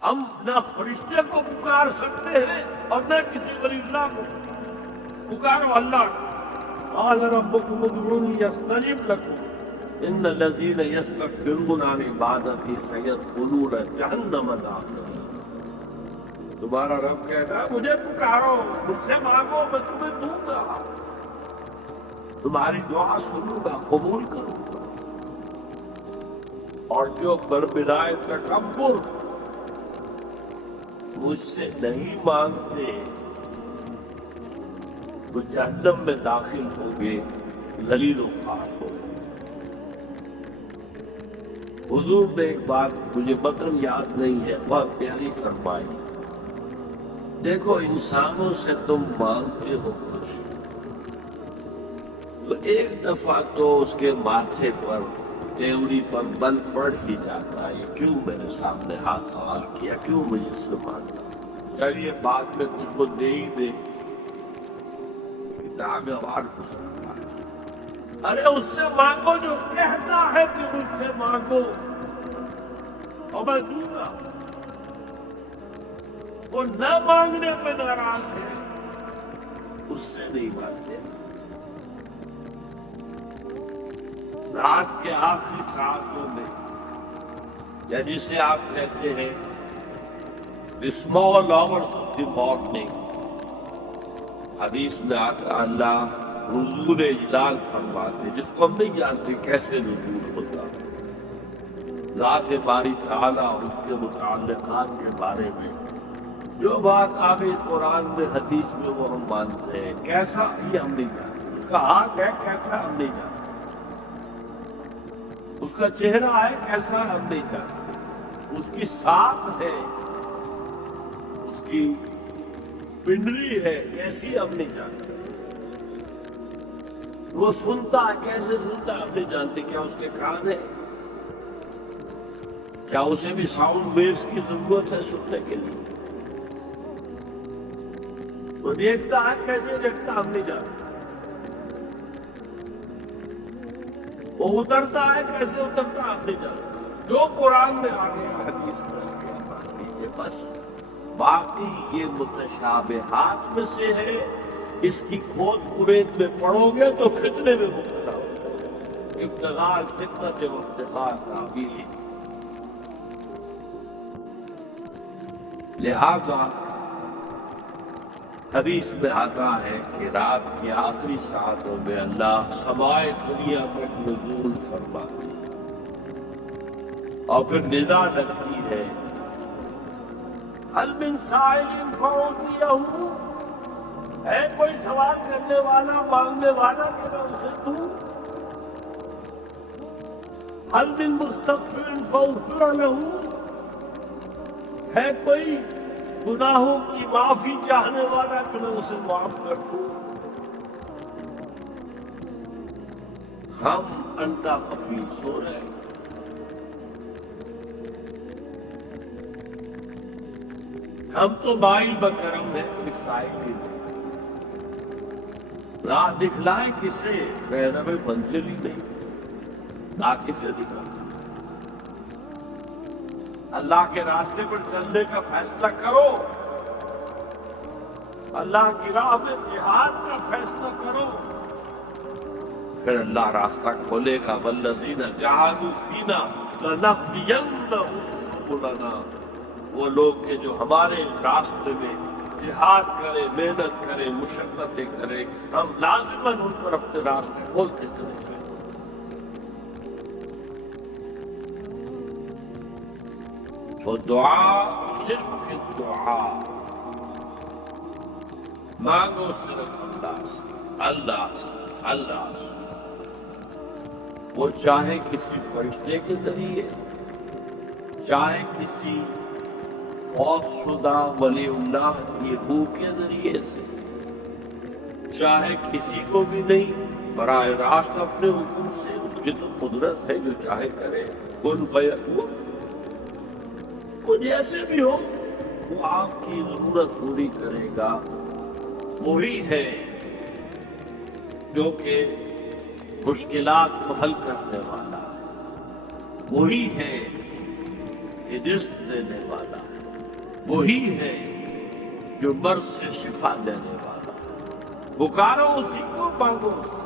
ہم نہ فرشتے کو پکار سکتے ہیں اور نہ کسی ولی اللہ کو پکارو اللہ قال ربکم ادعونی یستجب لکم ان الذین یستکبرون عن عبادتی سیدخلون جہنم داخرین۔ تمہارا رب کہتا ہے مجھے پکارو، مجھ سے مانگو، میں تمہیں دوں گا، تمہاری دعا سنوں گا، قبول کروں گا۔ اور جو بربرائے تکبر مجھ سے نہیں مانگتے وہ جہنم میں داخل ہوں گے، ذلیل و خوار ہوں گے۔ حضور نے ایک بات مجھے مطلب یاد نہیں ہے، بہت پیاری فرمائی، دیکھو انسانوں سے تم مانگتے ہو کچھ تو ایک دفعہ تو اس کے ماتھے پر تیوری پر بل پڑ ہی جاتا ہے، کیوں میرے سامنے ہاتھ سوال کیا، کیوں مجھے اس سے مانگا، چلیے بعد میں کچھ کو دے ہی دے، ناگوار گزرتا ہے۔ ارے اس سے مانگو جو کہتا ہے کہ مجھ سے مانگو اور میں دوں گا، وہ نہ مانگنے پہ ناراض ہے، اس سے نہیں مانتے۔ رات کے آخری ساعتوں میں یا جسے آپ کہتے ہیں the small hours of the morning، حدیث میں آتا اللہ حضور اجلال فرماتے، جس کو ہم نہیں جانتے کیسے نزول ہوتا، ذات باری تعالیٰ اور اس کے متعلقات کے بارے میں جو بات آگے قرآن میں حدیث میں وہ ہم مانتے ہیں، کیسا یہ ہم نہیں جانتے، اس کا ہاتھ ہے کیسا ہم نہیں جانتے، اس کا چہرہ ہے کیسا ہم نہیں جانتے، اس کی ساکھ ہے، اس کی پنڈلی ہے کیسی ہم نہیں جانتے، وہ سنتا ہے کیسے سنتا ہم نہیں جانتے، کیا اس کے کان ہے، کیا اسے بھی ساؤنڈ ویوز کی ضرورت ہے سننے کے لیے، وہ دیکھتا ہے کیسے دیکھتا ہم نہیں جانتے، وہ اترتا ہے کیسے اترتا ہم نہیں جانتے، جو قرآن میں آ گیا حدیث میں آ گیا مان لیجیے بس، باقی یہ متشابہات میں سے ہے، اس کی کھود کریت میں پڑھو گے تو فتنے میں مبتلا ہو، ابتغاء الفتنة وابتغاء تأویلہ۔ لہذا حدیث میں آتا ہے کہ رات کی آخری ساعتوں میں اللہ سمائے دنیا پر نزول فرماتے اور پھر ندا لگتی ہے هل من سائل فأعطیہ، ہے کوئی سوال کرنے والا مانگنے والا کہ میں اسے دوں، هل من مستغفر فأغفر له، ہے کوئی گناہوں کی معافی چاہنے والا کہ میں اسے معاف کر دوں، ہم انڈا غفیل سو رہے ہیں، ہم تو مائل بکرم ہیں، کوئی سائل ہی نہیں، راہ دکھلائے کسے، کہنا میں منزل ہی نہیں، راہ کسے دکھلائے، اللہ کے راستے پر چلنے کا فیصلہ کرو، اللہ کی راہ میں جہاد کا فیصلہ کرو، پھر اللہ راستہ کھولے گا، والذین جاہدوا فینا لنہدینہم سبلنا، وہ لوگ کہ جو ہمارے راستے میں جہاد کرے، محنت کرے، مشقتیں کرے، ہم لازماً ان پر اپنے راستے کھولتے چلے گئے۔ تو دعا صرف دعا، مانگو صرف اللہ سے، اللہ سے، اللہ سے، وہ چاہے کسی فرشتے کے ذریعے، چاہے کسی فوت شدہ ولی اللہ کی روح کے ذریعے سے، چاہے کسی کو بھی نہیں، براہ راست اپنے حکم سے، اس کی تو قدرت ہے جو چاہے کرے، کن فیکون، وہ جیسے بھی ہو وہ آپ کی ضرورت پوری کرے گا، وہی ہے جو کہ مشکلات کو حل کرنے والا ہے، وہی ہے کہ رزق دینے والا ہے، وہی ہے جو مرض سے شفا دینے والا. پکارو اسی کو، مانگو اسی